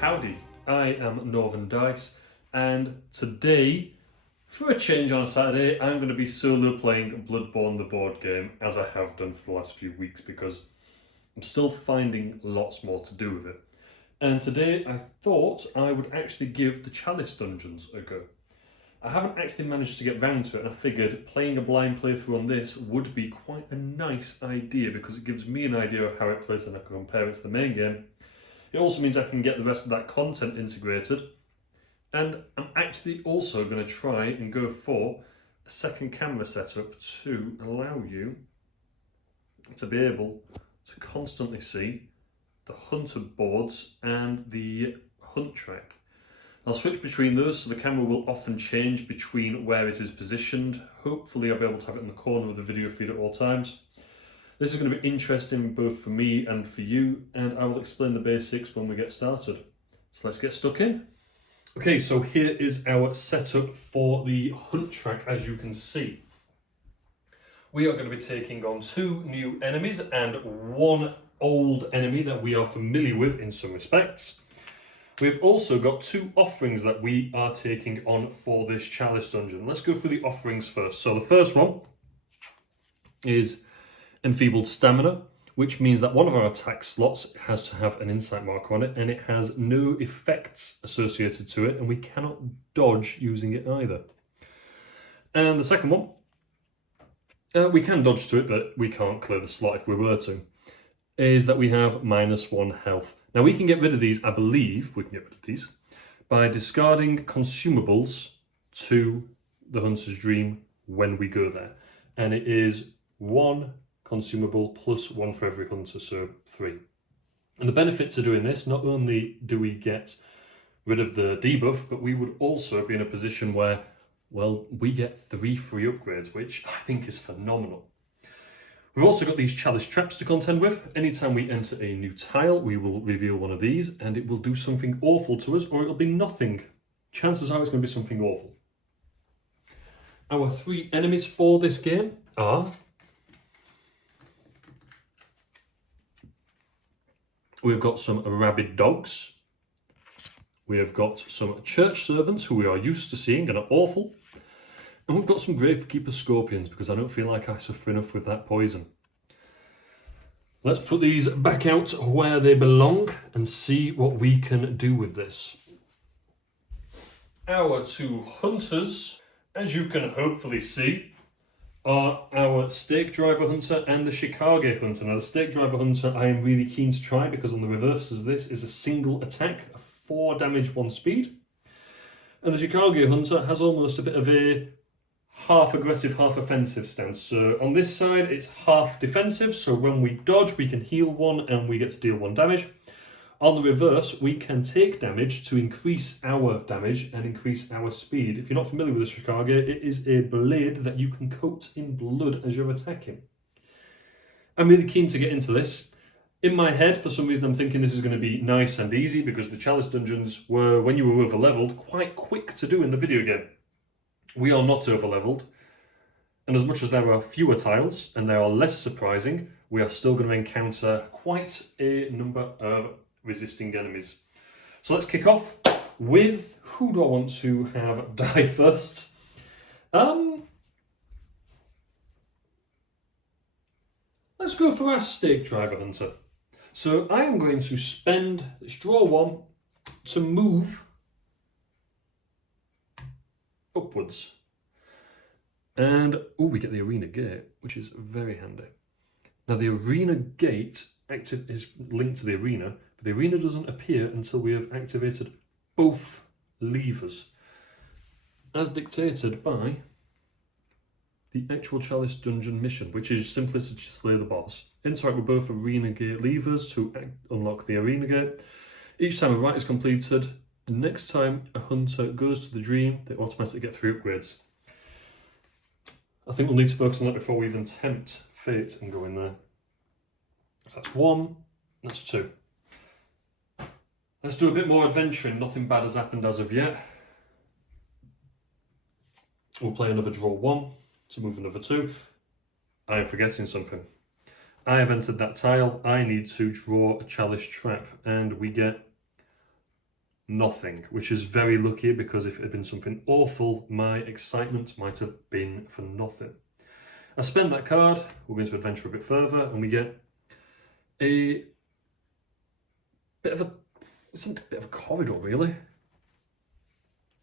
Howdy, I am Northern Dice, and today, for a change on a Saturday, I'm going to be solo playing Bloodborne the board game, as I have done for the last few weeks, because I'm still finding lots more to do with it. And today I thought I would actually give the Chalice Dungeons a go. I haven't actually managed to get round to it, and I figured playing a blind playthrough on this would be quite a nice idea because it gives me an idea of how it plays and I can compare it to the main game. It also means I can get the rest of that content integrated, and I'm actually also going to try and go for a second camera setup to allow you to be able to constantly see the hunter boards and the hunt track. I'll switch between those, so the camera will often change between where it is positioned. Hopefully I'll be able to have it in the corner of the video feed at all times. This is going to be interesting both for me and for you, and I will explain the basics when we get started. So let's get stuck in. Okay, so here is our setup for the hunt track, as you can see. We are going to be taking on 2 new enemies and 1 old enemy that we are familiar with in some respects. We've also got 2 offerings that we are taking on for this Chalice Dungeon. Let's go through the offerings first. So the first one is enfeebled stamina, which means that one of our attack slots has to have an insight marker on it, and it has no effects associated to it, and we cannot dodge using it either. And the second one, we can dodge to it, but we can't clear the slot if we were to, is that we have -1 health. Now we can get rid of these, I believe we can get rid of these, by discarding consumables to the Hunter's Dream when we go there. And it is 1 consumable plus 1 for every hunter, so 3. And the benefit to doing this, not only do we get rid of the debuff, but we would also be in a position where, well, we get 3 free upgrades, which I think is phenomenal. We've also got these chalice traps to contend with. Anytime we enter a new tile, we will reveal one of these, and it will do something awful to us, or it'll be nothing. Chances are it's going to be something awful. Our 3 enemies for this game are... We've got some rabid dogs. We have got some church servants who we are used to seeing and are awful. And we've got some gravekeeper scorpions because I don't feel like I suffer enough with that poison. Let's put these back out where they belong and see what we can do with this. Our 2 hunters, as you can hopefully see, are our Stake Driver Hunter and the Chikage Hunter. Now the Stake Driver Hunter I am really keen to try because on the reverse of this is a single attack, 4 damage, 1 speed. And the Chikage Hunter has almost a bit of a half aggressive, half offensive stance. So on this side it's half defensive, so when we dodge we can heal 1 and we get to deal 1 damage. On the reverse, we can take damage to increase our damage and increase our speed. If you're not familiar with the Chikage, it is a blade that you can coat in blood as you're attacking. I'm really keen to get into this. In my head, for some reason, I'm thinking this is going to be nice and easy because the Chalice Dungeons were, when you were over-leveled, quite quick to do in the video game. We are not over-leveled, and as much as there are fewer tiles and they are less surprising, we are still going to encounter quite a number of resisting enemies. So let's kick off with, who do I want to have die first? Let's go for our Stake Driver Hunter. So I am going to spend, let's draw 1, to move upwards. And, we get the Arena Gate, which is very handy. Now the Arena Gate is linked to the Arena, but the Arena doesn't appear until we have activated both levers, as dictated by the actual Chalice Dungeon mission, which is simply to slay the boss. Interact with both Arena Gate levers to unlock the Arena Gate. Each time a rite is completed, the next time a hunter goes to the dream, they automatically get 3 upgrades. I think we'll need to focus on that before we even tempt fate and go in there. So that's 1, that's 2. Let's do a bit more adventuring. Nothing bad has happened as of yet. We'll play another draw 1 to move another 2. I am forgetting something. I have entered that tile. I need to draw a Chalice Trap, and we get nothing, which is very lucky because if it had been something awful, my excitement might have been for nothing. I spend that card, we're going to adventure a bit further, and we get a bit of a, it's a bit of a corridor really.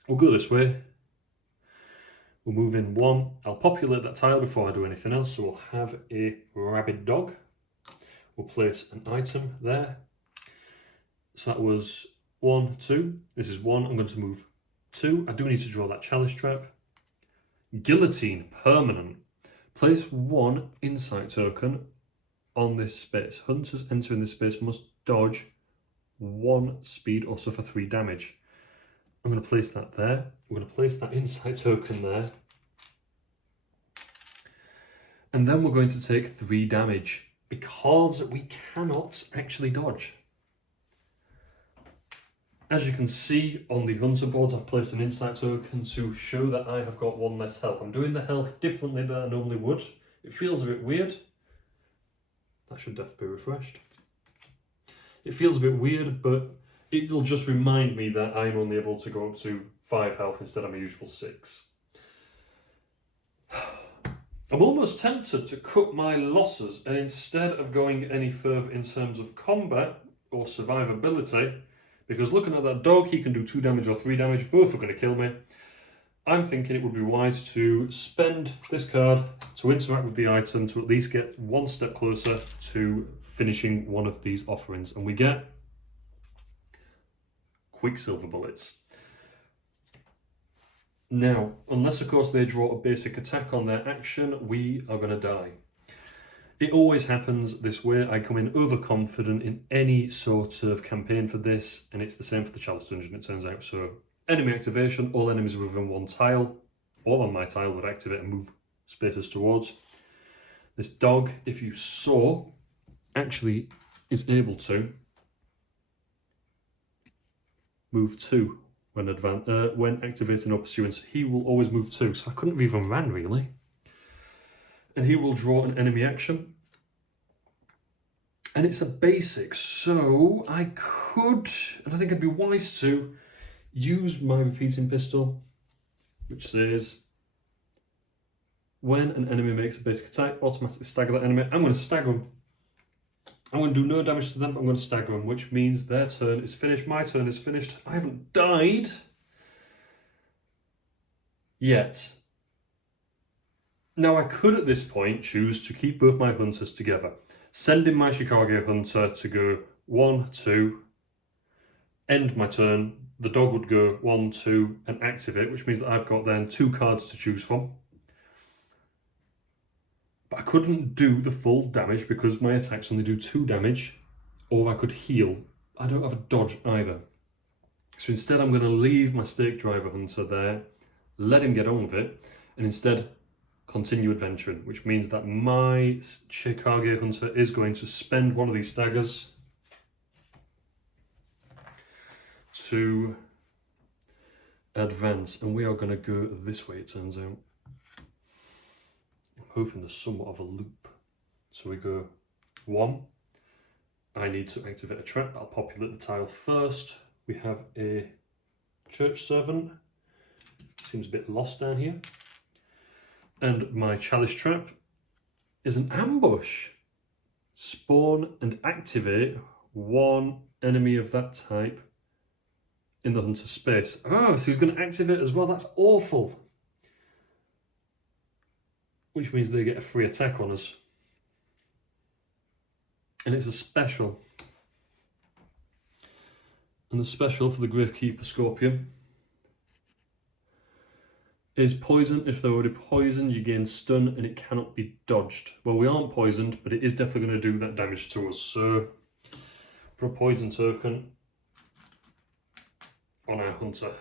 We'll go this way. We'll move in one. I'll populate that tile before I do anything else. So we'll have a rabid dog. We'll place an item there. So that was 1, 2. This is 1. I'm going to move 2. I do need to draw that chalice trap. Guillotine, permanent. Place 1 insight token on this space. Hunters entering this space must dodge 1 speed or suffer 3 damage. I'm going to place that there. We're going to place that insight token there. And then we're going to take 3 damage because we cannot actually dodge. As you can see on the hunter boards, I've placed an insight token to show that I have got 1 less health. I'm doing the health differently than I normally would. It feels a bit weird. That should definitely be refreshed. It feels a bit weird, but it will just remind me that I'm only able to go up to 5 health instead of my usual 6. I'm almost tempted to cut my losses, and instead of going any further in terms of combat or survivability, because looking at that dog, he can do 2 damage or 3 damage, both are going to kill me. I'm thinking it would be wise to spend this card to interact with the item to at least get 1 step closer to finishing one of these offerings. And we get Quicksilver bullets. Now, unless of course they draw a basic attack on their action, we are going to die. It always happens this way. I come in overconfident in any sort of campaign for this, and it's the same for the Chalice Dungeon, it turns out. So, enemy activation, all enemies within 1 tile, or on my tile, would activate and move spaces towards. This dog, if you saw, actually is able to move 2 when activating or pursuing. So he will always move 2, so I couldn't have even ran really. And he will draw an enemy action. And it's a basic, so I could, and I think I'd be wise to, use my repeating pistol, which says, when an enemy makes a basic attack, automatically stagger that enemy. I'm going to stagger them. I'm going to do no damage to them, but I'm going to stagger them, which means their turn is finished, my turn is finished. I haven't died yet. Now I could at this point choose to keep both my hunters together, sending my Chikage hunter to go 1, 2, end my turn, the dog would go 1, 2 and activate, which means that I've got then 2 cards to choose from. But I couldn't do the full damage because my attacks only do 2 damage, or I could heal. I don't have a dodge either. So instead I'm going to leave my stake driver hunter there, let him get on with it, and instead continue adventuring, which means that my Chikage hunter is going to spend 1 of these staggers to advance, and we are going to go this way, it turns out. I'm hoping there's somewhat of a loop. So we go 1. I need to activate a trap. I'll populate the tile first. We have a church servant. Seems a bit lost down here. And my chalice trap is an ambush. Spawn and activate 1 enemy of that type in the hunter's space. Oh, so he's going to activate as well. That's awful. Which means they get a free attack on us. And it's a special. And the special for the Gravekeeper Scorpion is poison. If they're already poisoned, you gain stun and it cannot be dodged. Well, we aren't poisoned, but it is definitely going to do that damage to us. So, for a poison token on our hunter.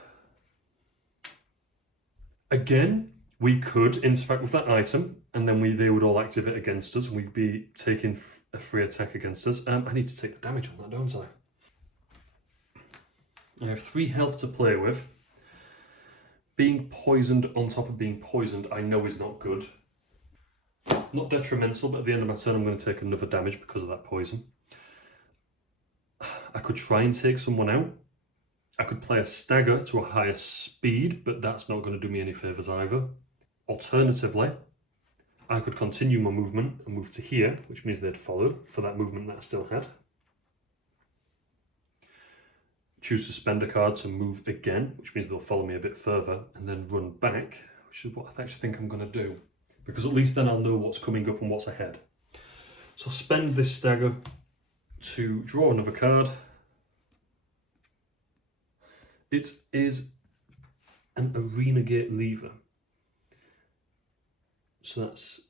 Again, we could interact with that item, and then they would all activate against us, and we'd be taking a free attack against us. I need to take the damage on that, don't I? I have 3 health to play with. Being poisoned on top of being poisoned, I know is not good. Not detrimental, but at the end of my turn I'm going to take another damage because of that poison. I could try and take someone out. I could play a stagger to a higher speed, but that's not going to do me any favours either. Alternatively, I could continue my movement and move to here, which means they'd follow for that movement that I still had. Choose to spend a card to move again, which means they'll follow me a bit further, and then run back, which is what I actually think I'm going to do. Because at least then I'll know what's coming up and what's ahead. So I'll spend this stagger to draw another card. It is an Arena Gate lever. So that's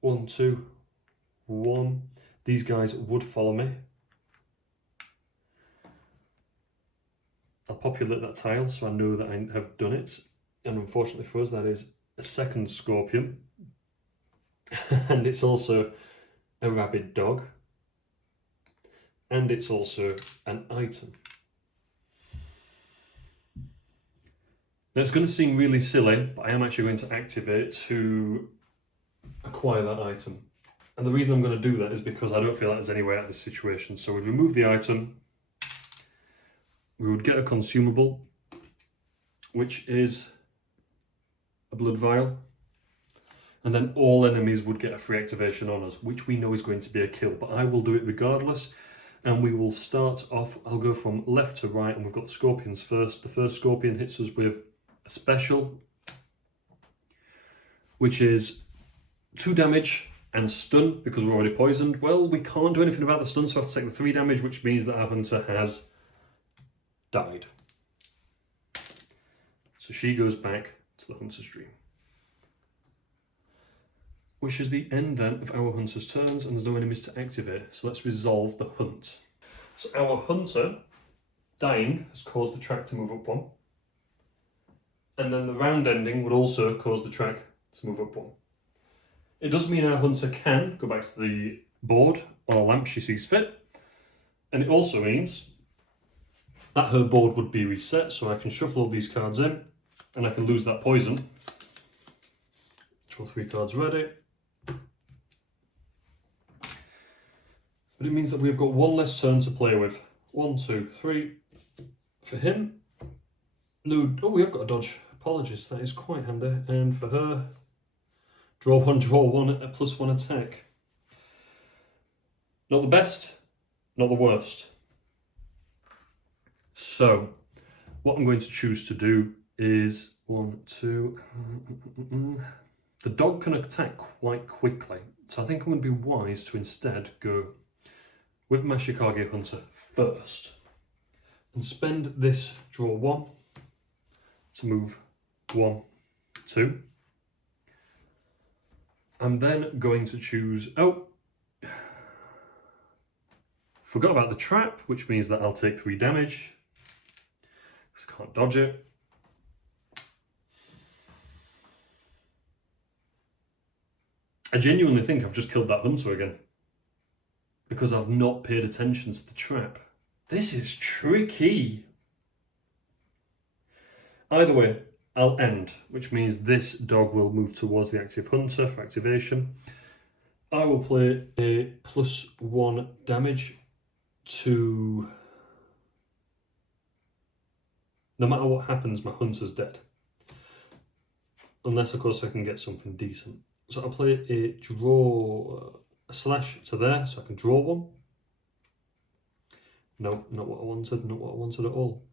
1, 2, 1. These guys would follow me. I'll populate that tile so I know that I have done it. And unfortunately for us, that is a second scorpion. And it's also a rabid dog. And it's also an item. Now it's going to seem really silly, but I am actually going to activate to acquire that item. And the reason I'm going to do that is because I don't feel like there's any way out of this situation. So we'd remove the item, we would get a consumable, which is a blood vial, and then all enemies would get a free activation on us, which we know is going to be a kill, but I will do it regardless. And we will start off, I'll go from left to right, and we've got the scorpions first. The first scorpion hits us with a special, which is 2 damage and stun, because we're already poisoned. Well, we can't do anything about the stun, so I have to take the 3 damage, which means that our hunter has died. So she goes back to the hunter's dream. Which is the end then of our hunter's turns, and there's no enemies to activate. So let's resolve the hunt. So our hunter dying has caused the track to move up 1. And then the round ending would also cause the track to move up 1. It does mean our hunter can go back to the board on a lamp she sees fit. And it also means that her board would be reset, so I can shuffle all these cards in, and I can lose that poison. Draw 3 cards ready. But it means that we've got 1 less turn to play with. 1, 2, 3 for him. No, oh, we have got a dodge. Apologies, that is quite handy. And for her, draw 1, a +1 attack. Not the best, not the worst. So, what I'm going to choose to do is 1, 2. The dog can attack quite quickly, so I think I'm going to be wise to instead go with my Chikage hunter first and spend this draw 1 to move 1, 2. I'm then going to choose, forgot about the trap, which means that I'll take 3 damage. Because I can't dodge it. I genuinely think I've just killed that hunter again. Because I've not paid attention to the trap. This is tricky. Either way, I'll end, which means this dog will move towards the active hunter for activation. I will play a +1 damage to... No matter what happens, my hunter's dead. Unless, of course, I can get something decent. So I'll play a slash to there, so I can draw 1. No, not what I wanted, not what I wanted at all.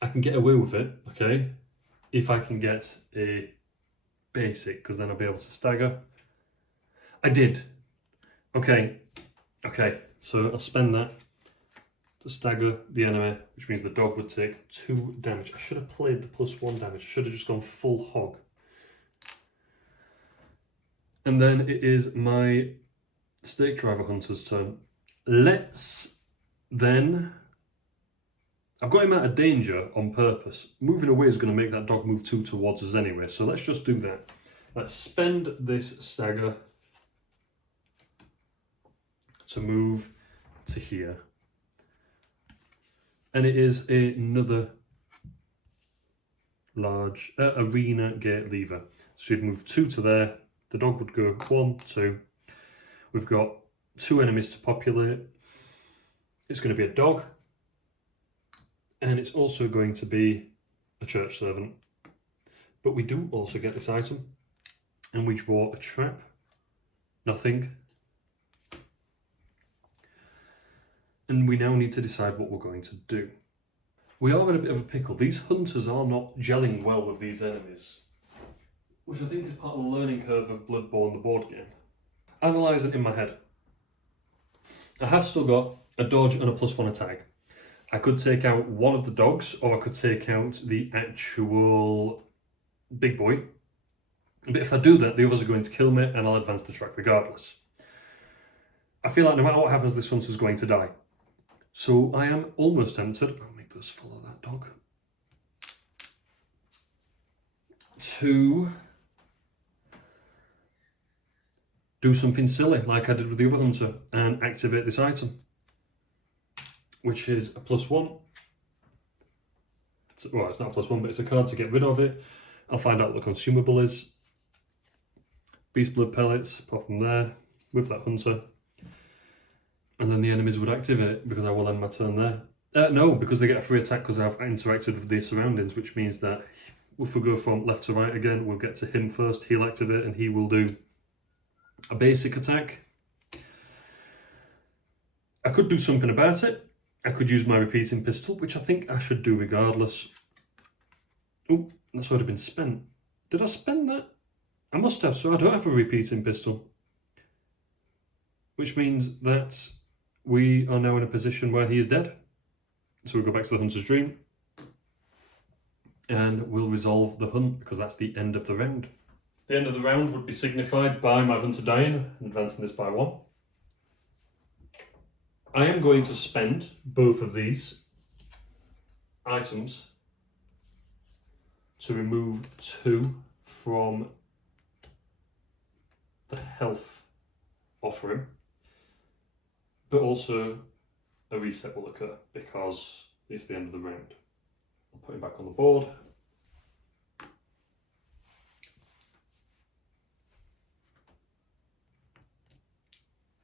I can get away with it, okay, if I can get a basic, because then I'll be able to stagger. I did. Okay, so I'll spend that to stagger the enemy, which means the dog would take 2 damage. I should have played the +1 damage. I should have just gone full hog. And then it is my stake driver hunter's turn. Let's then... I've got him out of danger on purpose. Moving away is going to make that dog move 2 towards us anyway, so let's just do that. Let's spend this stagger to move to here. And it is another large arena gate lever. So you'd move 2 to there. The dog would go 1, 2. We've got 2 enemies to populate. It's going to be a dog. And it's also going to be a church servant. But we do also get this item, and we draw a trap. Nothing. And we now need to decide what we're going to do. We are in a bit of a pickle. These hunters are not gelling well with these enemies, which I think is part of the learning curve of Bloodborne, the board game. Analyse it in my head. I have still got a dodge and a +1 attack. I could take out one of the dogs, or I could take out the actual big boy. But if I do that, the others are going to kill me, and I'll advance the track regardless. I feel like no matter what happens, this hunter's going to die. So I am almost tempted, I'll make those follow that dog, to do something silly like I did with the other hunter and activate this item, which is a +1. Well, it's not a +1, but it's a card to get rid of it. I'll find out what the consumable is. Beast blood pellets, pop them there with that hunter. And then the enemies would activate because I will end my turn there. No, because they get a free attack because I've interacted with the surroundings, which means that if we go from left to right again, we'll get to him first, he'll activate, and he will do a basic attack. I could do something about it. I could use my repeating pistol, which I think I should do regardless. Oh, that's already been spent. Did I spend that? I must have, so I don't have a repeating pistol. Which means that we are now in a position where he is dead. So we'll go back to the hunter's dream. And we'll resolve the hunt, because that's the end of the round. The end of the round would be signified by my hunter dying and advancing this by 1. I am going to spend both of these items to remove 2 from the health offering, but also a reset will occur because it's the end of the round. I'll put him back on the board.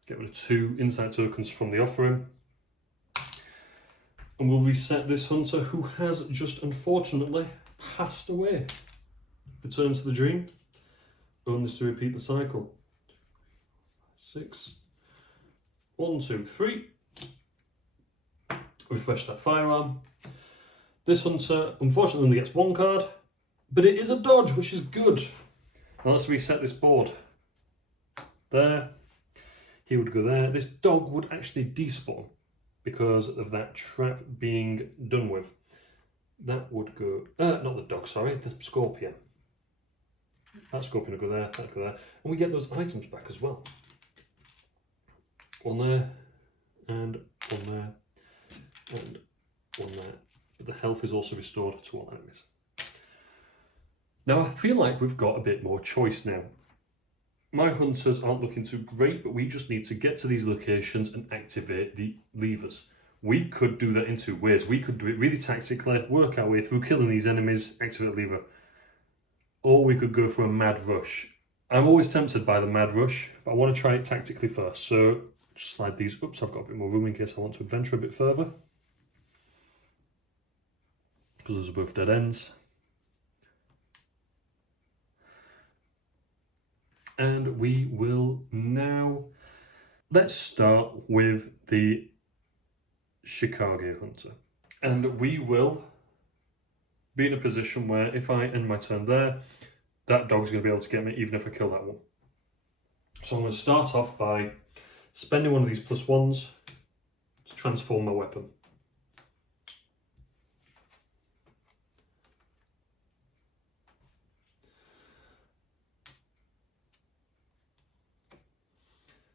Get rid of 2 insight tokens from the offering. And we'll reset this hunter who has just unfortunately passed away. Return to the dream. Only to repeat the cycle. 6. 1, 2, 3. Refresh that firearm. This hunter unfortunately only gets 1 card, but it is a dodge, which is good. Now let's reset this board. There. He would go there. This dog would actually despawn because of that trap being done with. That would go... not the dog, sorry, the scorpion. That scorpion would go there, that would go there. And we get those items back as well. 1 there, and 1 there, and 1 there. But the health is also restored to all enemies. Now I feel like we've got a bit more choice now. My hunters aren't looking too great, but we just need to get to these locations and activate the levers. We could do that in 2 ways. We could do it really tactically, work our way through killing these enemies, activate the lever. Or we could go for a mad rush. I'm always tempted by the mad rush, but I want to try it tactically first. So just slide these. Oops, I've got a bit more room in case I want to adventure a bit further. Because those are both dead ends. And we will now, let's start with the Chikage hunter. And we will be in a position where if I end my turn there, that dog's going to be able to get me even if I kill that one. So I'm going to start off by spending one of these +1s to transform my weapon.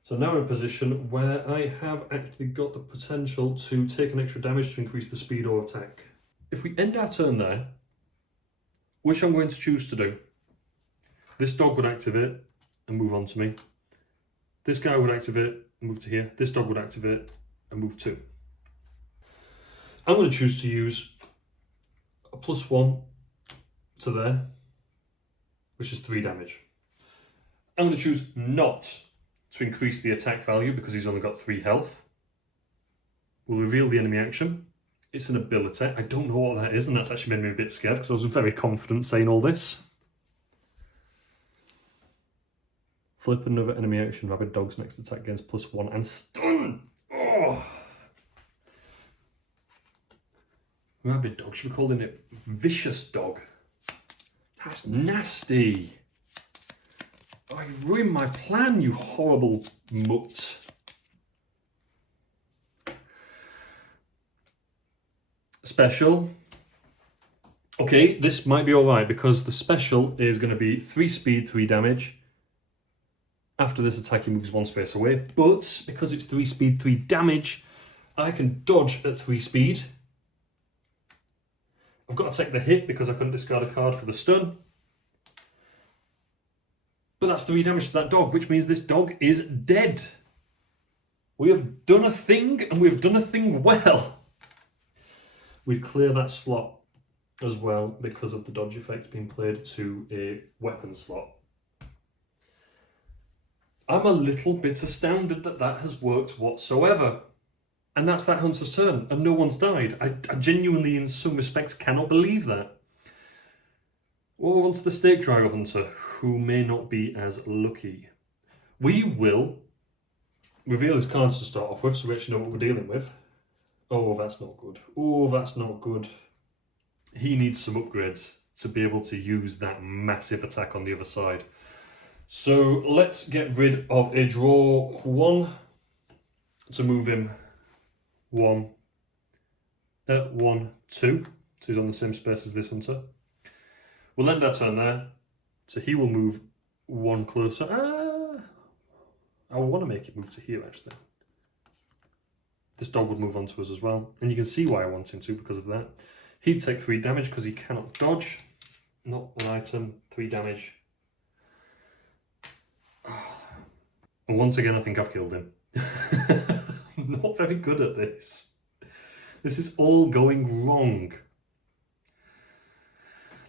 So now I'm in a position where I have actually got the potential to take an extra damage to increase the speed or attack. If we end our turn there, which I'm going to choose to do, this dog would activate and move on to me. This guy would activate and move to here. This dog would activate and move to. I'm going to choose to use a +1 to there, which is 3 damage. I'm going to choose not to increase the attack value because he's only got 3 health. We'll reveal the enemy action, It's an ability. I don't know what that is, and that's actually made me a bit scared because I was very confident saying all this. Flip another enemy action. Rabid dog's next attack gains +1 and stun. Oh. Rabid dog. Should we call it vicious dog? That's nasty. Oh, you ruined my plan, you horrible mutt. Special. Okay, this might be alright because the special is going to be 3 speed, 3 damage. After this attack, he moves 1 space away. But because it's 3 speed, 3 damage, I can dodge at 3 speed. I've got to take the hit because I couldn't discard a card for the stun. But that's 3 damage to that dog, which means this dog is dead. We have done a thing, and we've done a thing well. We'd clear that slot as well because of the dodge effect being played to a weapon slot. I'm a little bit astounded that that has worked whatsoever. And that's that hunter's turn, and no one's died. I genuinely, in some respects, cannot believe that. Well, on to the stake driver hunter, who may not be as lucky. We will reveal his cards to start off with, so we actually know what we're dealing with. Oh, that's not good. Oh, that's not good. He needs some upgrades to be able to use that massive attack on the other side. So let's get rid of a draw 1 to move him 1, 1, 2. So he's on the same space as this hunter. We'll end our turn there. So he will move 1 closer. I want to make it move to here actually. This dog would move on to us as well. And you can see why I want him to because of that. He'd take 3 damage because he cannot dodge. Not an item, 3 damage. And once again, I think I've killed him. I'm not very good at this. This is all going wrong.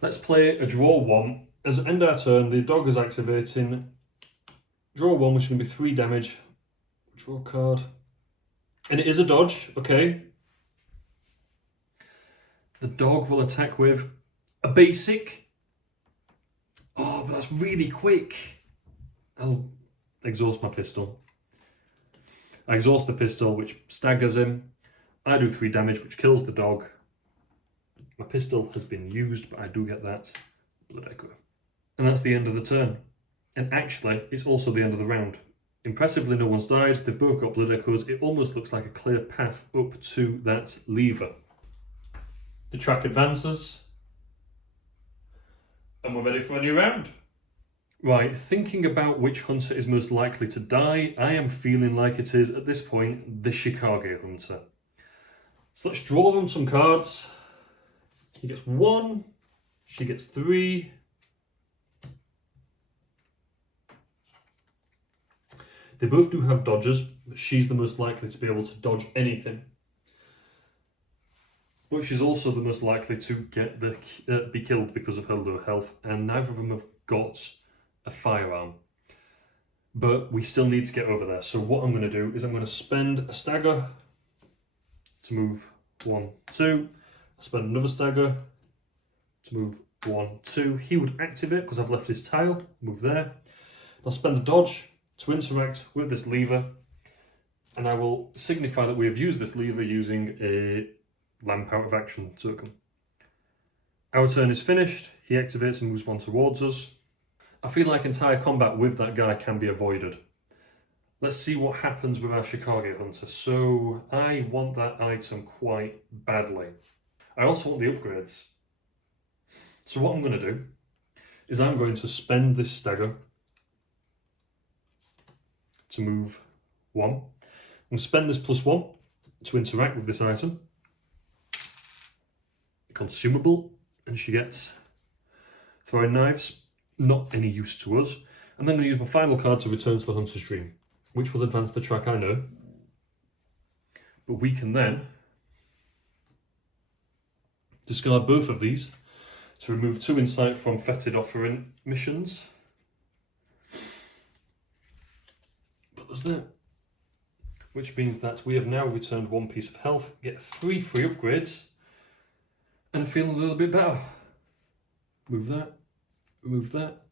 Let's play a draw 1. As we end our turn, the dog is activating. Draw 1, which is going to be 3 damage. Draw a card. And it is a dodge, okay. The dog will attack with a basic. Oh, but that's really quick. I'll exhaust my pistol. I exhaust the pistol, which staggers him. I do 3 damage, which kills the dog. My pistol has been used, but I do get that blood echo. And that's the end of the turn. And actually, it's also the end of the round. Impressively, no one's died. They've both got blood echoes. It almost looks like a clear path up to that lever. The track advances. And we're ready for a new round. Right, thinking about which hunter is most likely to die, I am feeling like it is, at this point, the Chikage hunter. So let's draw them some cards. He gets 1, she gets 3. They both do have dodges, but she's the most likely to be able to dodge anything. But she's also the most likely to get be killed because of her low health, and neither of them have got a firearm. But we still need to get over there. So what I'm going to do is I'm going to spend a stagger to move 1, 2. I'll spend another stagger to move 1, 2. He would activate because I've left his tile. Move there. I'll spend a dodge to interact with this lever, and I will signify that we have used this lever using a lamp out of action token. Our turn is finished. He activates and moves 1 towards us. I feel like entire combat with that guy can be avoided. Let's see what happens with our Chikage hunter. So I want that item quite badly. I also want the upgrades. So what I'm going to do is I'm going to spend this stagger to move 1. I'm going to spend this +1 to interact with this item. Consumable, and she gets throwing knives. Not any use to us. I'm then going to use my final card to return to the Hunter's Dream, which will advance the track, I know. But we can then discard both of these to remove 2 insight from Fetid Offering missions. Put those there. which means that we have now returned 1 piece of health, get 3 free upgrades, and I'm feeling a little bit better. Move that, remove that.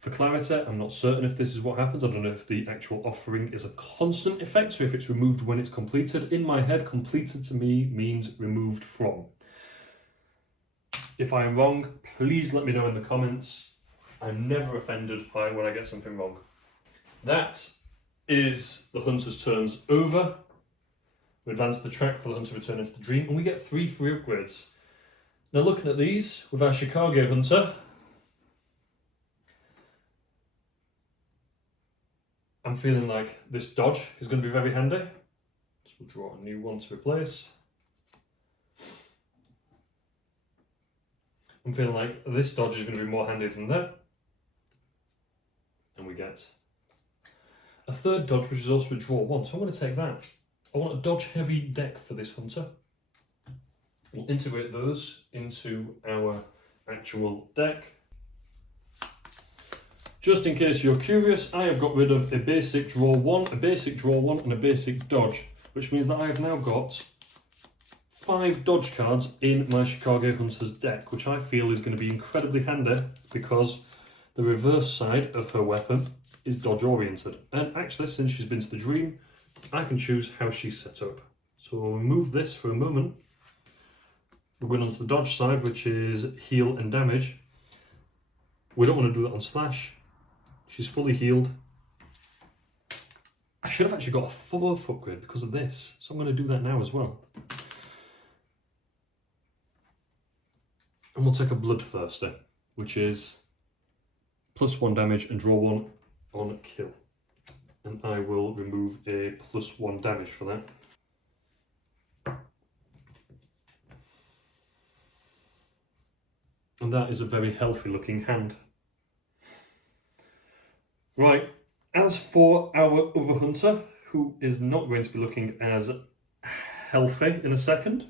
For clarity, I'm not certain if this is what happens. I don't know if the actual offering is a constant effect or if it's removed when it's completed. In my head, completed to me means removed from. If I am wrong, please let me know in the comments. I'm never offended by when I get something wrong. That is the hunter's turns over. We advance the track for the hunter return into the dream, and we get 3 free upgrades. Now looking at these with our Chikage hunter, I'm feeling like this dodge is going to be very handy. So we'll draw a new one to replace. I'm feeling like this dodge is going to be more handy than that. And we get a third dodge, which is also a draw 1. So I'm going to take that. I want a dodge heavy deck for this hunter. We'll integrate those into our actual deck. Just in case you're curious, I have got rid of a basic draw 1, a basic draw 1 and a basic dodge, which means that I have now got 5 dodge cards in my Chikage Hunter's deck, which I feel is going to be incredibly handy because the reverse side of her weapon is dodge oriented. And actually, since she's been to the dream, I can choose how she's set up. So we'll remove this for a moment. We're going on to the dodge side, which is heal and damage. We don't want to do that on slash. She's fully healed. I should have actually got a follow-up upgrade because of this, so I'm going to do that now as well. And we'll take a Bloodthirster, which is +1 damage and draw 1 on kill. And I will remove a +1 damage for that. And that is a very healthy looking hand. Right, as for our other hunter, who is not going to be looking as healthy in a second,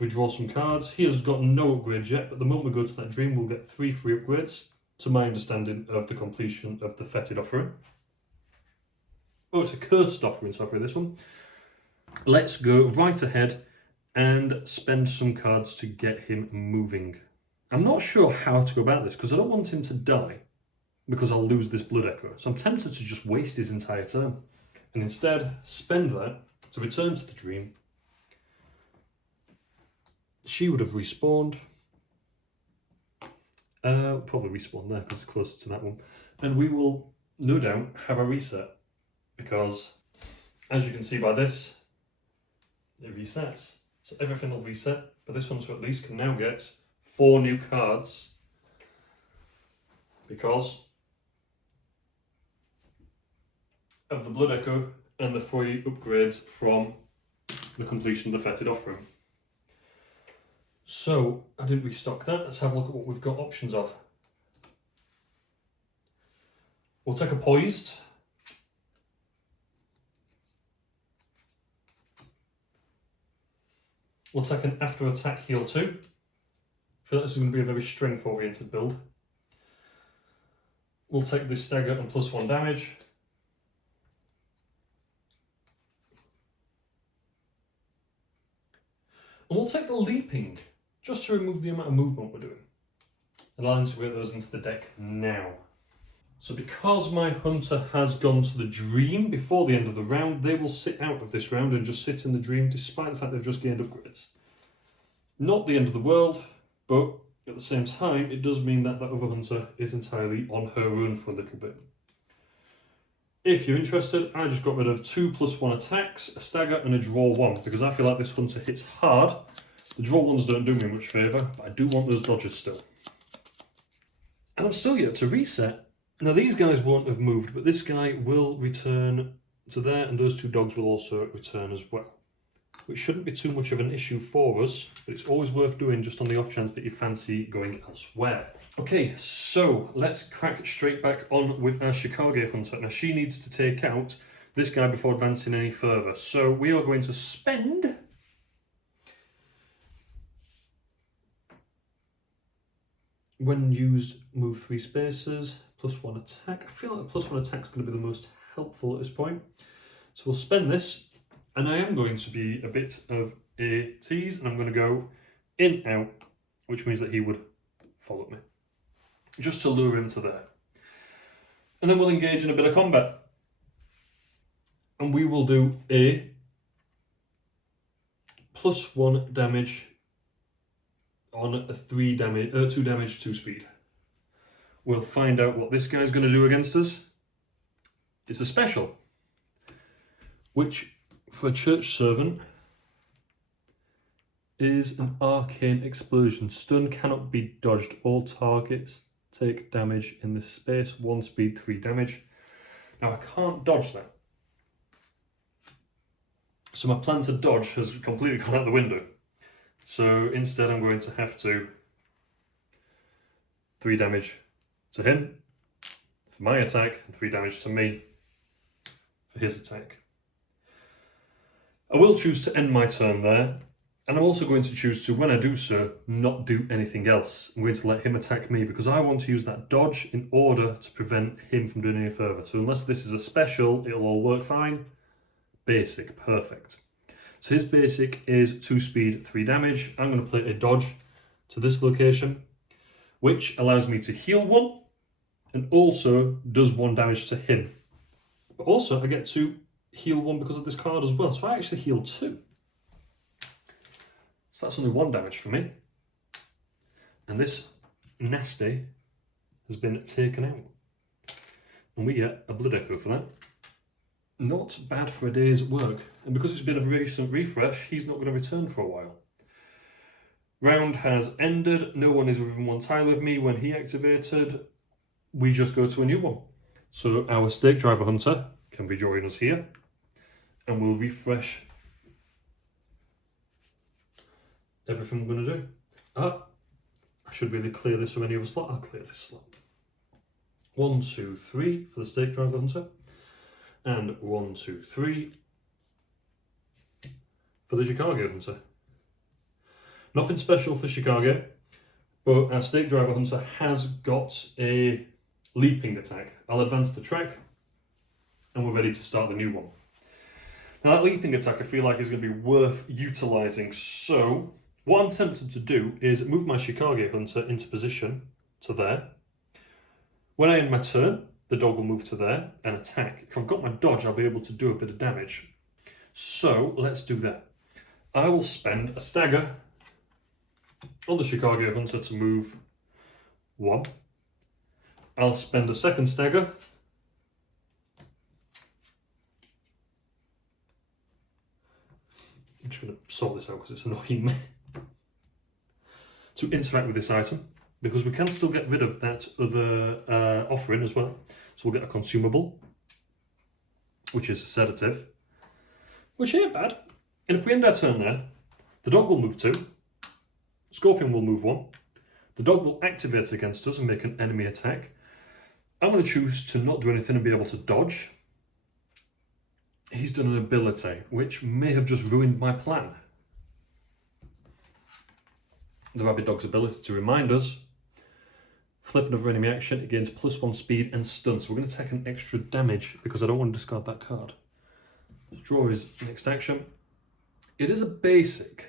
we draw some cards. He has got no upgrades yet, but the moment we go to that dream, we'll get 3 free upgrades, to my understanding of the completion of the fetid offering. Oh, it's a cursed offering, sorry, this one. Let's go right ahead and spend some cards to get him moving. I'm not sure how to go about this because I don't want him to die because I'll lose this Blood Echo. So I'm tempted to just waste his entire turn and instead spend that to return to the dream. She would have respawned. Probably respawn there because it's closer to that one. And we will no doubt have a reset because as you can see by this, it resets. So everything will reset, but this hunter at least can now get 4 new cards because of the Blood Echo and the free upgrades from the completion of the fetid offering. So I didn't restock that. Let's have a look at what we've got options of. We'll take a poised. We'll take an after attack heal 2. I feel like this is going to be a very strength oriented build. We'll take this stagger and +1 damage. And we'll take the leaping, just to remove the amount of movement we're doing. And I'll integrate those into the deck now. So because my hunter has gone to the dream before the end of the round, they will sit out of this round and just sit in the dream despite the fact they've just gained upgrades. Not the end of the world, but at the same time, it does mean that that other hunter is entirely on her own for a little bit. If you're interested, I just got rid of 2 +1 attacks, a stagger and a draw 1, because I feel like this hunter hits hard. The draw 1s don't do me much favour, but I do want those dodges still. And I'm still yet to reset. Now these guys won't have moved, but this guy will return to there, and those 2 dogs will also return as well. Which shouldn't be too much of an issue for us, but it's always worth doing just on the off chance that you fancy going elsewhere. Okay, so let's crack straight back on with our Chikage hunter. Now she needs to take out this guy before advancing any further. So we are going to spend when used, move 3 spaces, +1 attack. I feel like +1 attack is going to be the most helpful at this point. So we'll spend this, and I am going to be a bit of a tease, and I'm going to go in, out, which means that he would follow me, just to lure him to there. And then we'll engage in a bit of combat. And we will do a +1 damage on a 2 damage, 2 speed. We'll find out what this guy's going to do against us. It's a special, which for a church servant is an arcane explosion. Stun cannot be dodged. All targets take damage in this space. 1 speed, 3 damage. Now I can't dodge that. So my plan to dodge has completely gone out the window. So instead I'm going to have to 3 damage to him for my attack, and 3 damage to me for his attack. I will choose to end my turn there, and I'm also going to choose to, when I do so, not do anything else. I'm going to let him attack me because I want to use that dodge in order to prevent him from doing any further. So unless this is a special, it'll all work fine. Basic, perfect. So his basic is 2 speed, 3 damage. I'm going to play a dodge to this location, which allows me to heal 1 and also does 1 damage to him. But also I get to heal 1 because of this card as well. So I actually heal 2. So that's only 1 damage for me. And this nasty has been taken out. And we get a blood echo for that. Not bad for a day's work. And because it's been a recent refresh, he's not going to return for a while. Round has ended. No one is within 1 tile of me. When he activated, we just go to a new one. So our stake driver hunter can rejoin us here. And we'll refresh everything we're going to do. I should really clear this from any other slot. I'll clear this slot. 1, 2, 3 for the stake driver hunter. And 1, 2, 3 for the Chikage hunter. Nothing special for Chikage, but our stake driver hunter has got a leaping attack. I'll advance the track, and we're ready to start the new one. Now that leaping attack I feel like is going to be worth utilising, so what I'm tempted to do is move my Chikage hunter into position to there. When I end my turn, the dog will move to there and attack. If I've got my dodge, I'll be able to do a bit of damage. So let's do that. I will spend a stagger on the Chikage hunter to move 1. I'll spend a second stagger I'm just going to sort this out because it's annoying me to interact with this item, because we can still get rid of that other offering as well. So we'll get a consumable, which is a sedative, which ain't bad. And if we end our turn there, the dog will move 2, Scorpion will move 1, the dog will activate against us and make an enemy attack. I'm going to choose to not do anything and be able to dodge. He's done an ability, which may have just ruined my plan. The rabbit dog's ability to remind us. Flip another enemy action, it gains +1 speed and stun. So we're going to take an extra damage because I don't want to discard that card. Draw his next action. It is a basic,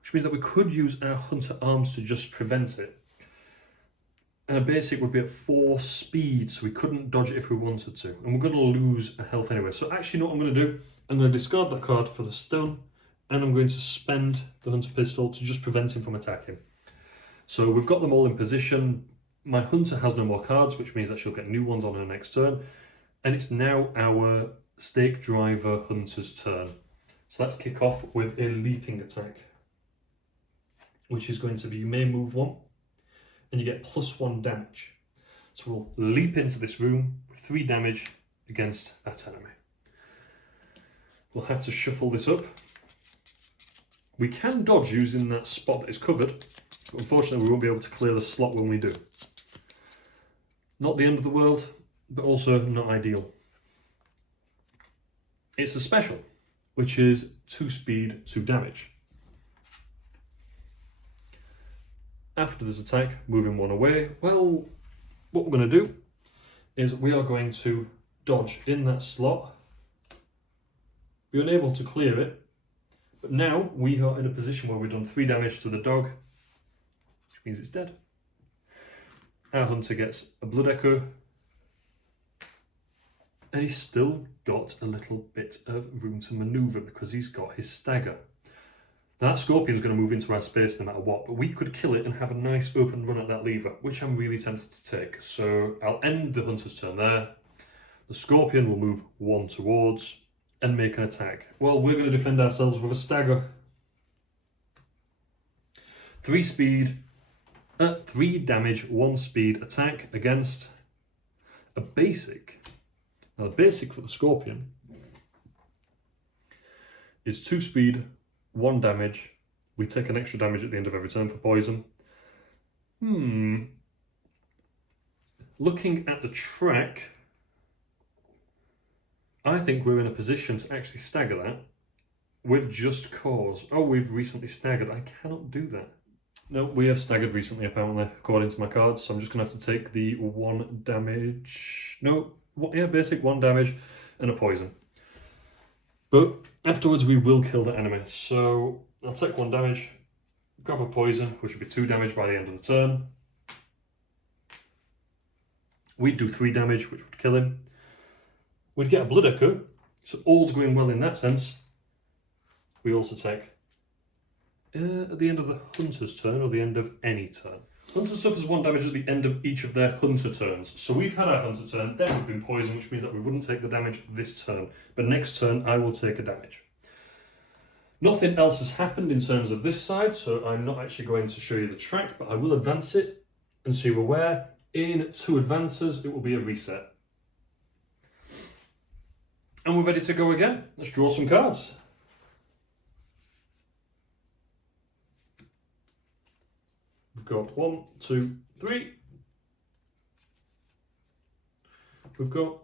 which means that we could use our Hunter Arms to just prevent it. And a basic would be at 4 speed, so we couldn't dodge it if we wanted to. And we're going to lose a health anyway. So actually, what I'm going to do, I'm going to discard that card for the stun, and I'm going to spend the Hunter Pistol to just prevent him from attacking. So we've got them all in position. My Hunter has no more cards, which means that she'll get new ones on her next turn. And it's now our Stake Driver Hunter's turn. So let's kick off with a leaping attack, which is going to be, you may move 1, and you get +1 damage. So we'll leap into this room with 3 damage against that enemy. We'll have to shuffle this up. We can dodge using that spot that is covered, but unfortunately we won't be able to clear the slot when we do. Not the end of the world, but also not ideal. It's a special, which is 2 speed, 2 damage. After this attack, moving 1 away, well, what we're going to do is we are going to dodge in that slot. Be unable to clear it, but now we are in a position where we've done 3 damage to the dog, which means it's dead. Our hunter gets a blood echo, and he's still got a little bit of room to manoeuvre because he's got his stagger. That scorpion's going to move into our space no matter what, but we could kill it and have a nice open run at that lever, which I'm really tempted to take. So I'll end the hunter's turn there. The scorpion will move 1 towards and make an attack. Well, we're going to defend ourselves with a stagger. 3 speed, 3 damage, 1 speed attack against a basic. Now the basic for the scorpion is 2 speed, 1 damage. We take an extra damage at the end of every turn for poison. Looking at the track, I think we're in a position to actually stagger that with just cause. Oh, we've recently staggered. I cannot do that. No, we have staggered recently, apparently, according to my cards. So I'm just going to have to take the 1 damage. No, yeah, basic 1 damage and a poison. But afterwards, we will kill the enemy. So I'll take 1 damage, grab a poison, which would be 2 damage by the end of the turn. We'd do 3 damage, which would kill him. We'd get a blood echo, so all's going well in that sense. We also take, at the end of the hunter's turn, or the end of any turn. Hunter suffers 1 damage at the end of each of their hunter turns. So we've had our hunter turn, then we've been poisoned, which means that we wouldn't take the damage this turn. But next turn, I will take a damage. Nothing else has happened in terms of this side, so I'm not actually going to show you the track, but I will advance it, and so you're aware, in 2 advances, it will be a reset. And we're ready to go again. Let's draw some cards. We've got 1, 2, 3. We've got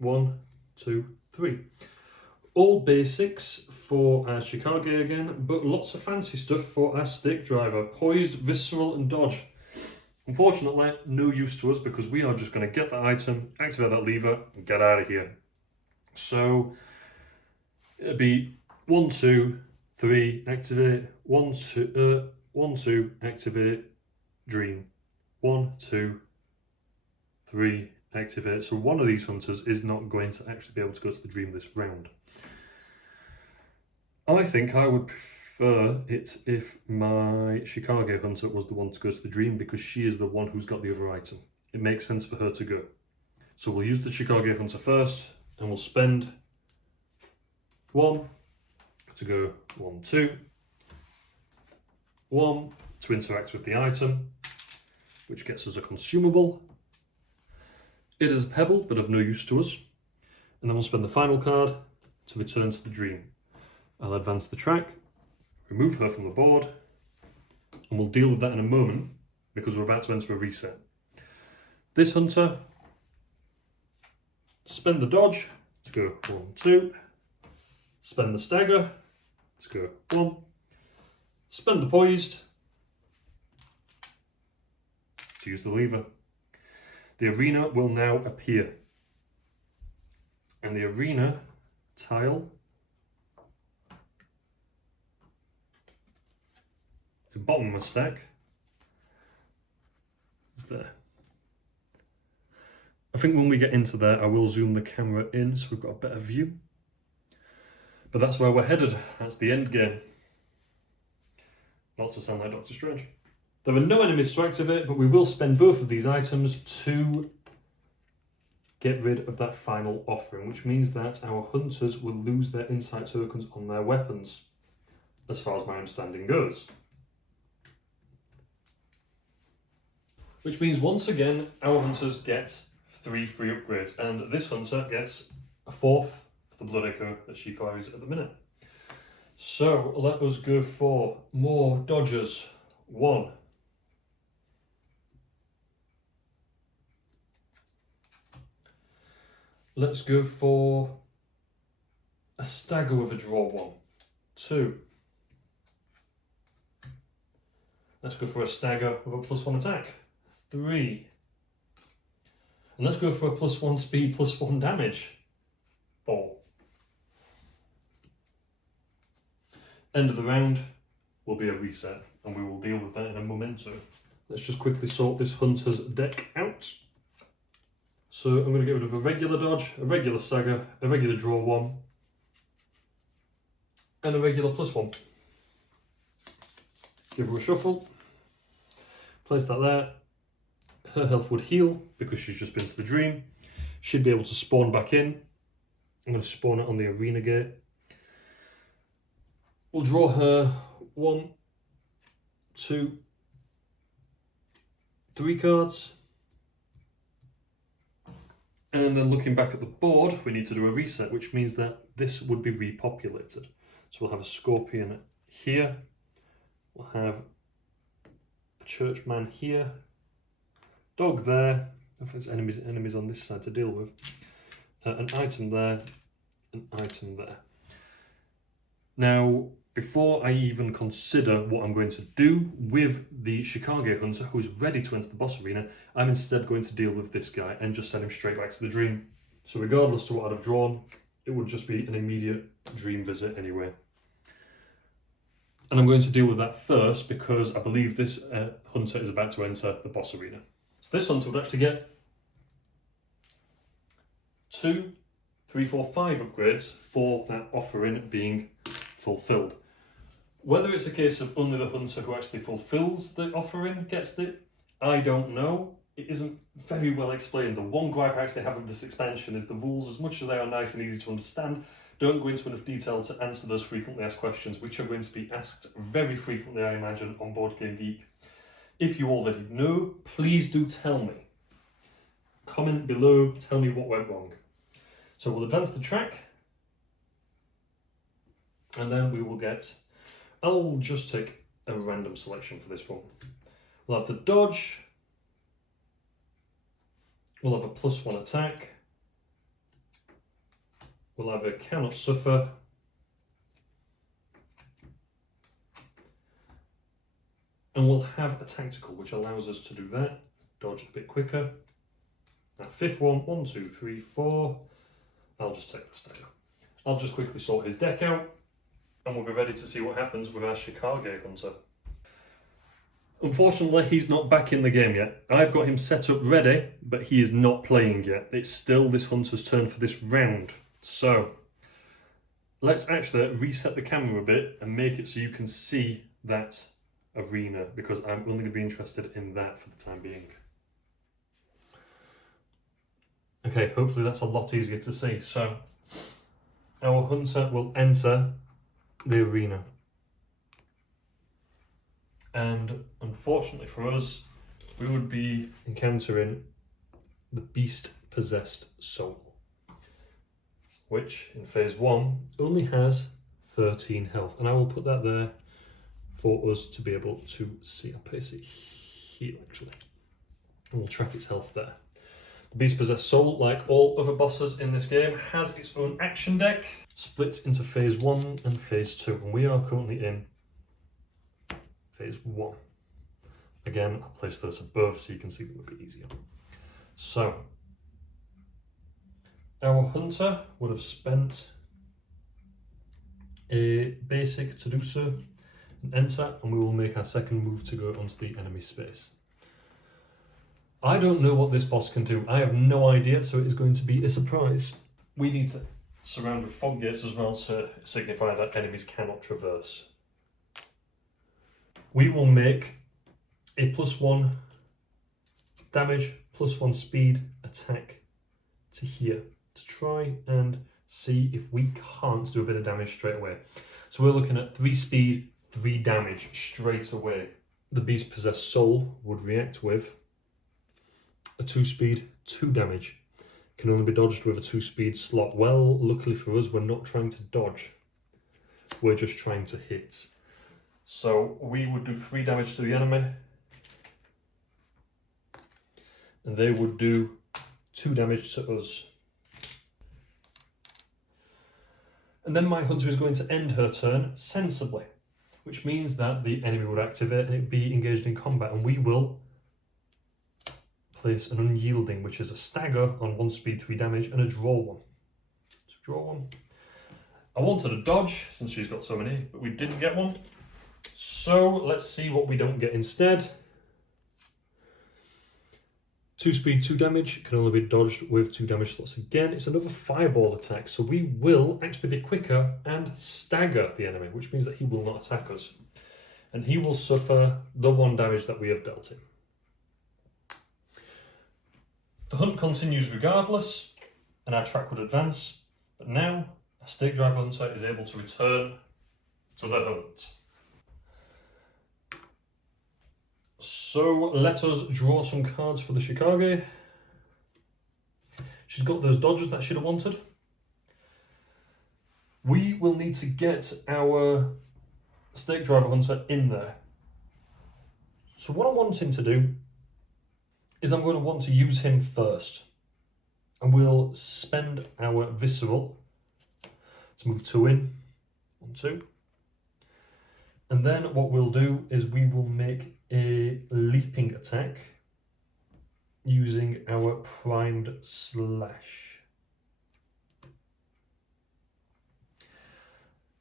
1, 2, 3. All basics for our Chikage again, but lots of fancy stuff for our stake driver. Poised, visceral, and dodge. Unfortunately, no use to us because we are just going to get that item, activate that lever, and get out of here. So it'll be 1, 2, 3, activate, 1, 2, activate, dream. 1, 2, 3, activate. So one of these hunters is not going to actually be able to go to the dream this round. I think I would prefer it if my Chikage hunter was the one to go to the dream because she is the one who's got the other item. It makes sense for her to go. So we'll use the Chikage hunter first. And we'll spend 1 to go 1, 2, 1 to interact with the item, which gets us a consumable. It is a pebble, but of no use to us. And then we'll spend the final card to return to the dream. I'll advance the track, remove her from the board, and we'll deal with that in a moment because we're about to enter a reset. This hunter, spend the dodge to go 1, 2, spend the stagger to go 1, spend the poised to use the lever. The arena will now appear, and the arena tile at the bottom of my stack is there. I think when we get into there, I will zoom the camera in so we've got a better view. But that's where we're headed. That's the end game. Not to sound like Doctor Strange. There are no enemies to activate, but we will spend both of these items to get rid of that final offering, which means that our hunters will lose their insight tokens on their weapons, as far as my understanding goes. Which means once again, our hunters get 3 free upgrades, and this hunter gets a 4th for the blood echo that she carries at the minute. So let us go for more dodgers. 1. Let's go for a stagger with a draw 1. 2. Let's go for a stagger with a +1 attack. 3. And let's go for a +1 speed, +1 damage. 4. End of the round will be a reset, and we will deal with that in a momento. Let's just quickly sort this hunter's deck out. So I'm going to get rid of a regular dodge, a regular stagger, a regular draw 1, and a regular +1. Give her a shuffle. Place that there. Her health would heal because she's just been to the dream. She'd be able to spawn back in. I'm going to spawn it on the arena gate. We'll draw her 1, 2, 3 cards. And then looking back at the board, we need to do a reset, which means that this would be repopulated. So we'll have a scorpion here. We'll have a churchman here. Dog there. If there's enemies on this side to deal with. An item there. An item there. Now, before I even consider what I'm going to do with the Chikage hunter who is ready to enter the boss arena, I'm instead going to deal with this guy and just send him straight back to the dream. So regardless to what I'd have drawn, it would just be an immediate dream visit anyway. And I'm going to deal with that first because I believe this hunter is about to enter the boss arena. So this hunter would actually get 2, 3, 4, 5 upgrades for that offering being fulfilled. Whether it's a case of only the hunter who actually fulfills the offering gets it, I don't know. It isn't very well explained. The one gripe I actually have with this expansion is the rules, as much as they are nice and easy to understand, don't go into enough detail to answer those frequently asked questions, which are going to be asked very frequently, I imagine, on Board Game Geek. If you already know, please do tell me. Comment below, tell me what went wrong. So we'll advance the track, and then we will get... I'll just take a random selection for this one. We'll have the dodge. We'll have a +1 attack. We'll have a cannot suffer. And we'll have a tactical, which allows us to do that. Dodge a bit quicker. That 5th one, 1, 2, 3, 4. I'll just take the stagger. I'll just quickly sort his deck out, and we'll be ready to see what happens with our Chikage hunter. Unfortunately, he's not back in the game yet. I've got him set up ready, but he is not playing yet. It's still this hunter's turn for this round. So, let's actually reset the camera a bit and make it so you can see that arena, because I'm only going to be interested in that for the time being. Okay, hopefully that's a lot easier to see. So, our hunter will enter the arena. And unfortunately for us, we would be encountering the beast-possessed soul, which in phase 1 only has 13 health. And I will put that there for us to be able to see. I'll place it here actually. And we'll track its health there. The beast-possessed soul, like all other bosses in this game, has its own action deck, split into phase 1 and phase 2. And we are currently in phase 1. Again, I'll place those above so you can see them a bit easier. So, our hunter would have spent a basic to do so, and enter, and we will make our second move to go onto the enemy space. I don't know what this boss can do. I have no idea, so it is going to be a surprise. We need to surround with fog gates as well to signify that enemies cannot traverse. We will make a +1 damage, +1 speed attack to here to try and see if we can't do a bit of damage straight away. So we're looking at 3 speed, 3 damage straight away. The beast-possessed soul would react with a 2 speed, 2 damage. Can only be dodged with a 2 speed slot. Well, luckily for us, we're not trying to dodge. We're just trying to hit. So we would do 3 damage to the enemy, and they would do 2 damage to us. And then my hunter is going to end her turn sensibly, which means that the enemy would activate and it would be engaged in combat, and we will place an unyielding, which is a stagger on 1 speed, 3 damage, and a draw 1. So draw 1. I wanted a dodge, since she's got so many, but we didn't get one. So let's see what we don't get instead. 2 speed, 2 damage, can only be dodged with 2 damage slots again. It's another fireball attack, so we will actually be quicker and stagger the enemy, which means that he will not attack us. And he will suffer the 1 damage that we have dealt him. The hunt continues regardless, and our track would advance, but now a stake driver hunter is able to return to the hunt. So let us draw some cards for the Chikage. She's got those dodges that she'd have wanted. We will need to get our stake driver hunter in there. So what I'm wanting to do is I'm going to want to use him first. And we'll spend our visceral to move 2 in. 1, 2. And then what we'll do is we will make a leaping attack using our primed slash.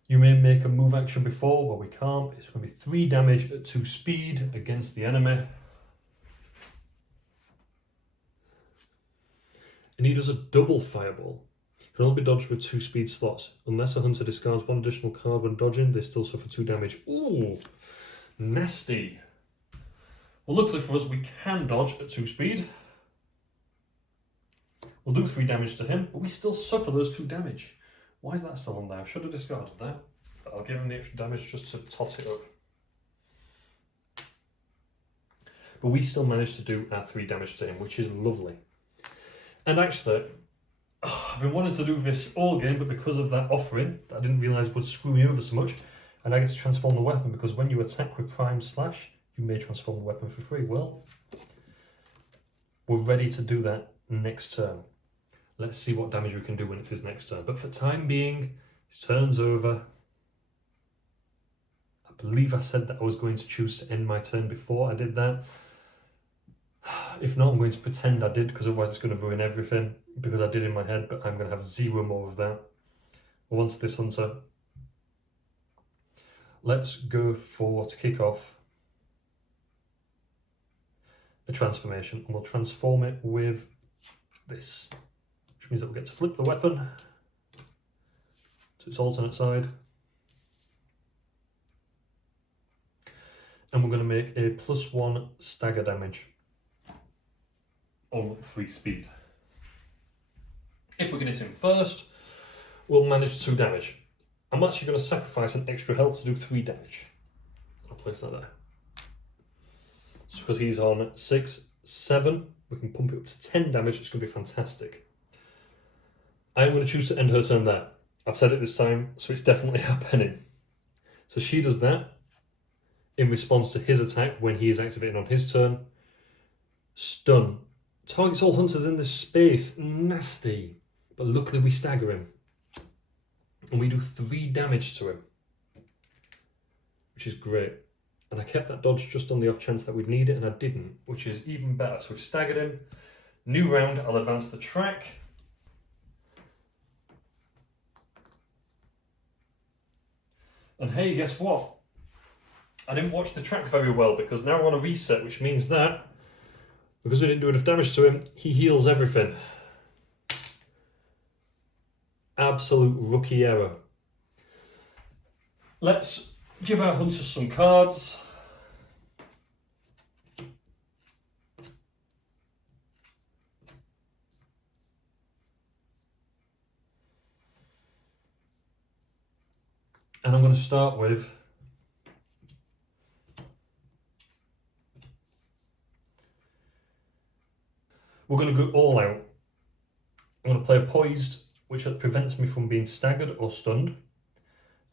You may make a move action before, but we can't. It's going to be 3 damage at 2 speed against the enemy. And he does a double fireball. Can only be dodged with 2 speed slots. Unless a hunter discards 1 additional card when dodging, they still suffer 2 damage. Ooh, nasty. Well, luckily for us, we can dodge at 2 speed. We'll do 3 damage to him, but we still suffer those 2 damage. Why is that still on there? I should have discarded that, but I'll give him the extra damage just to tot it up. But we still managed to do our 3 damage to him, which is lovely. And actually, I've been wanting to do this all game, but because of that offering that I didn't realise would screw me over so much, and I get to transform the weapon, because when you attack with Prime Slash, you may transform the weapon for free. Well, we're ready to do that next turn. Let's see what damage we can do when it's his next turn. But for time being, his turn's over. I believe I said that I was going to choose to end my turn before I did that. If not, I'm going to pretend I did, because otherwise it's going to ruin everything, because I did in my head, but I'm going to have 0 more of that. On to this hunter. Let's go for, to kick off, a transformation, and we'll transform it with this, which means that we'll get to flip the weapon to its alternate side. And we're going to make a +1 stagger damage on 3 speed. If we can hit him first, we'll manage 2 damage. I'm actually going to sacrifice an extra health to do 3 damage. I'll place that there. So because he's on 6, 7, we can pump it up to 10 damage. It's going to be fantastic. I'm going to choose to end her turn there. I've said it this time, so it's definitely happening. So she does that in response to his attack when he is activated on his turn. Stun. Targets all hunters in this space. Nasty. But luckily we stagger him. And we do 3 damage to him. Which is great. And I kept that dodge just on the off chance that we'd need it, and I didn't, which is even better. So we've staggered him. New round, I'll advance the track. And hey, guess what? I didn't watch the track very well, because now we're on a reset, which means that, because we didn't do enough damage to him, he heals everything. Absolute rookie error. Let's give our hunters some cards. And I'm going to start with we're going to go all out. I'm going to play a poised, which prevents me from being staggered or stunned.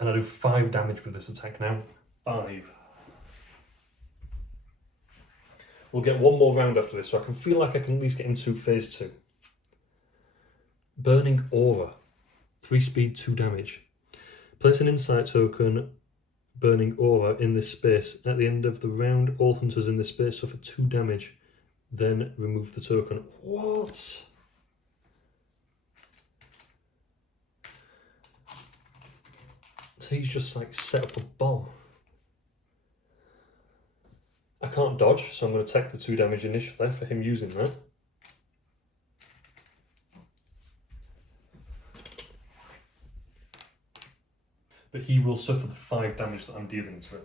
And I do 5 damage with this attack now. 5. We'll get 1 more round after this, so I can feel like I can at least get into phase 2. Burning Aura. 3 speed, 2 damage. Place an insight token, Burning Aura, in this space. At the end of the round, all hunters in this space suffer 2 damage then remove the token. What? So he's just like set up a bomb. I can't dodge, so I'm going to take the 2 damage initially for him using that. But he will suffer the 5 damage that I'm dealing to him.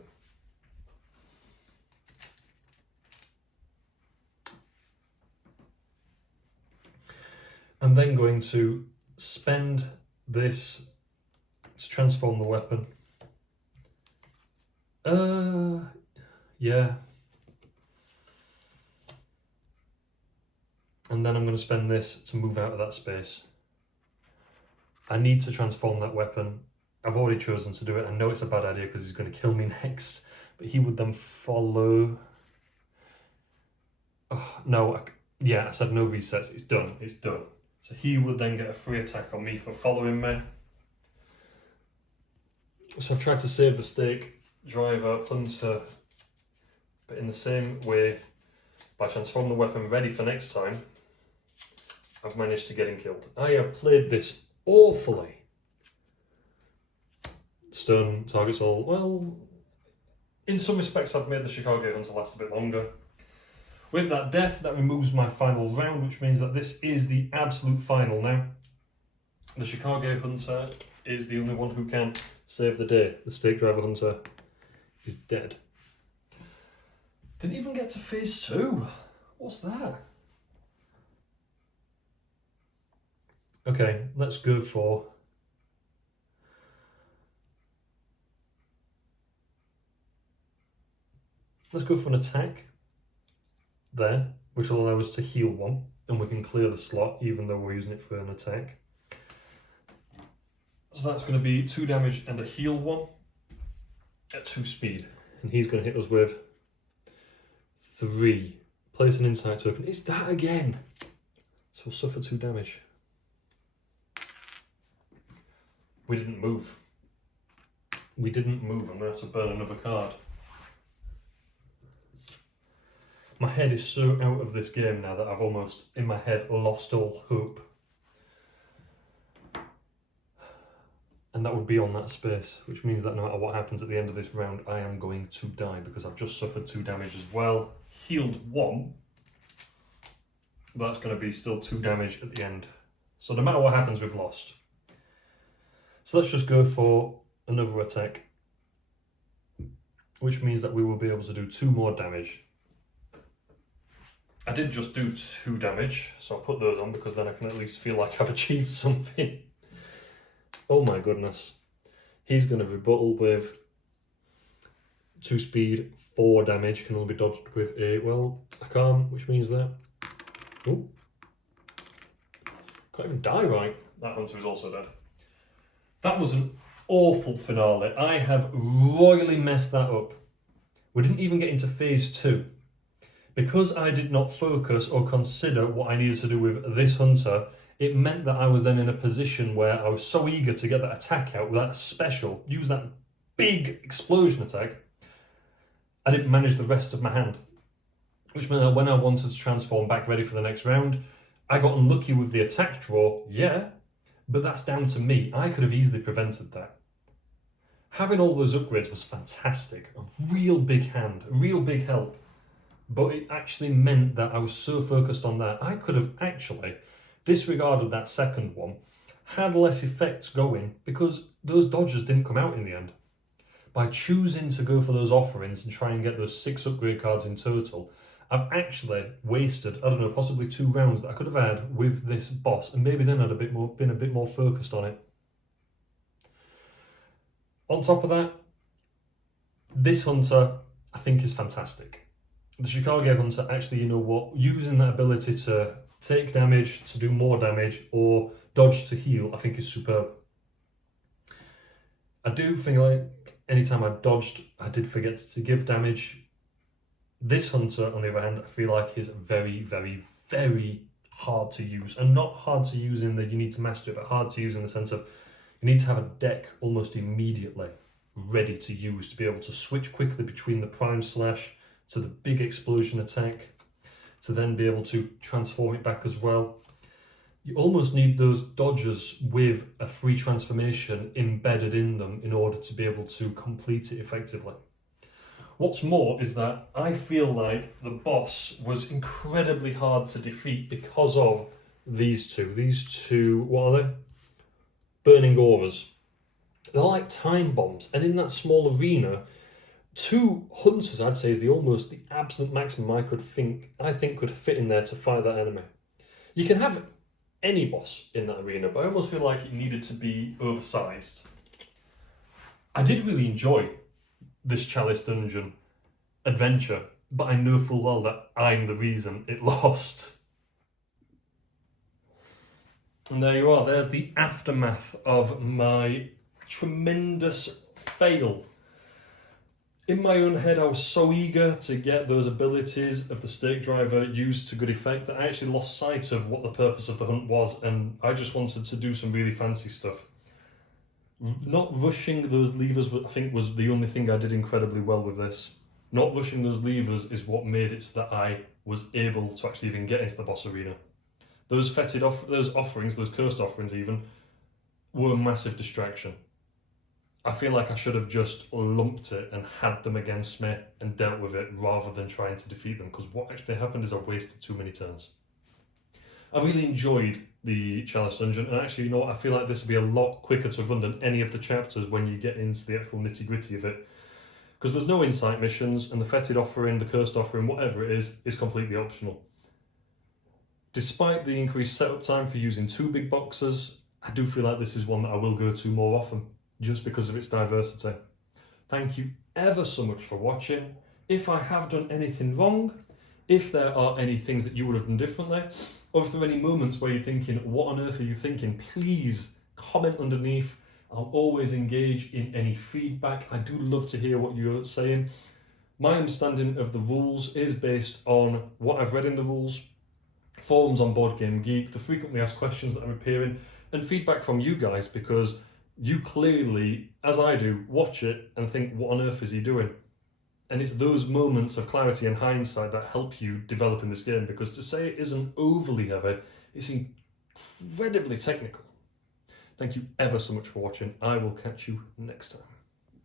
I'm then going to spend this to transform the weapon. Yeah. And then I'm going to spend this to move out of that space. I need to transform that weapon. I've already chosen to do it. I know it's a bad idea because he's going to kill me next. But he would then follow... Oh, no. Yeah, I said no resets. It's done. It's done. So he would then get a free attack on me for following me. So I've tried to save the stake, driver, plunder, but in the same way, by transforming the weapon ready for next time, I've managed to get him killed. I have played this awfully. Stun, targets all. Well, in some respects I've made the Chikage Hunter last a bit longer. With that death, that removes my final round, which means that this is the absolute final now. The Chikage Hunter is the only one who can save the day. The Stake Driver Hunter is dead. Didn't even get to phase 2. What's that? Okay, let's go for... Let's go for an attack there, which will allow us to heal 1, and we can clear the slot even though we're using it for an attack. So that's going to be 2 damage and a heal 1 at 2 speed. And he's going to hit us with 3. Place an insight token. It's that again! So we'll suffer 2 damage. We didn't move. We didn't move. I'm going to have to burn another card. My head is so out of this game now that I've almost, in my head, lost all hope. And that would be on that space, which means that no matter what happens at the end of this round, I am going to die because I've just suffered 2 damage as well. Healed 1. That's going to be still 2 damage at the end. So no matter what happens, we've lost. So let's just go for another attack, which means that we will be able to do 2 more damage. I did just do 2 damage, so I'll put those on because then I can at least feel like I've achieved something. Oh my goodness. He's going to rebuttal with 2 speed, 4 damage, can only be dodged with a, well, I can't, which means that... Oh. Can't even die right. That hunter is also dead. That was an awful finale. I have royally messed that up. We didn't even get into phase 2. Because I did not focus or consider what I needed to do with this hunter, it meant that I was then in a position where I was so eager to get that attack out with that special, use that big explosion attack, I didn't manage the rest of my hand. Which meant that when I wanted to transform back ready for the next round, I got unlucky with the attack draw, yeah, but that's down to me. I could have easily prevented that. Having all those upgrades was fantastic. A real big hand, a real big help. But it actually meant that I was so focused on that, I could have actually disregarded that second one, had less effects going, because those dodges didn't come out in the end. By choosing to go for those offerings and try and get those 6 upgrade cards in total, I've actually wasted, I don't know, possibly 2 rounds that I could have had with this boss, and maybe then I'd have been a bit more focused on it. On top of that, this hunter I think is fantastic. The Chikage Hunter, actually, you know what, using that ability to take damage, to do more damage, or dodge to heal, I think is superb. I do think like anytime I dodged, I did forget to give damage. This hunter, on the other hand, I feel like is very, very, very hard to use. And not hard to use in that you need to master it, but hard to use in the sense of you need to have a deck almost immediately ready to use to be able to switch quickly between the Prime Slash to the big explosion attack, to then be able to transform it back as well. You almost need those dodges with a free transformation embedded in them in order to be able to complete it effectively. What's more is that I feel like the boss was incredibly hard to defeat because of these two. These two, what are they? Burning auras. They're like time bombs, and in that small arena, 2 hunters, I'd say, is the absolute maximum I think could fit in there to fight that enemy. You can have any boss in that arena, but I almost feel like it needed to be oversized. I did really enjoy this Chalice Dungeon adventure, but I know full well that I'm the reason it lost. And there you are, there's the aftermath of my tremendous fail. In my own head, I was so eager to get those abilities of the stake driver used to good effect that I actually lost sight of what the purpose of the hunt was, and I just wanted to do some really fancy stuff. Not rushing those levers, I think, was the only thing I did incredibly well with this. Not rushing those levers is what made it so that I was able to actually even get into the boss arena. Those fetid those offerings, those cursed offerings even, were a massive distraction. I feel like I should have just lumped it and had them against me and dealt with it rather than trying to defeat them, because what actually happened is I wasted too many turns. I really enjoyed the Chalice Dungeon, and actually, you know what, I feel like this will be a lot quicker to run than any of the chapters when you get into the actual nitty-gritty of it, because there's no insight missions, and the fetid offering, the cursed offering, whatever it is completely optional. Despite the increased setup time for using 2 big boxes, I do feel like this is one that I will go to more often, just because of its diversity. Thank you ever so much for watching. If I have done anything wrong, if there are any things that you would have done differently, or if there are any moments where you're thinking, what on earth are you thinking, please comment underneath. I'll always engage in any feedback. I do love to hear what you're saying. My understanding of the rules is based on what I've read in the rules, forums on Board Game Geek, the frequently asked questions that are appearing, and feedback from you guys, because you clearly, as I do, watch it and think, what on earth is he doing? And it's those moments of clarity and hindsight that help you develop in this game, because to say it isn't overly heavy, it's incredibly technical. Thank you ever so much for watching. I will catch you next time.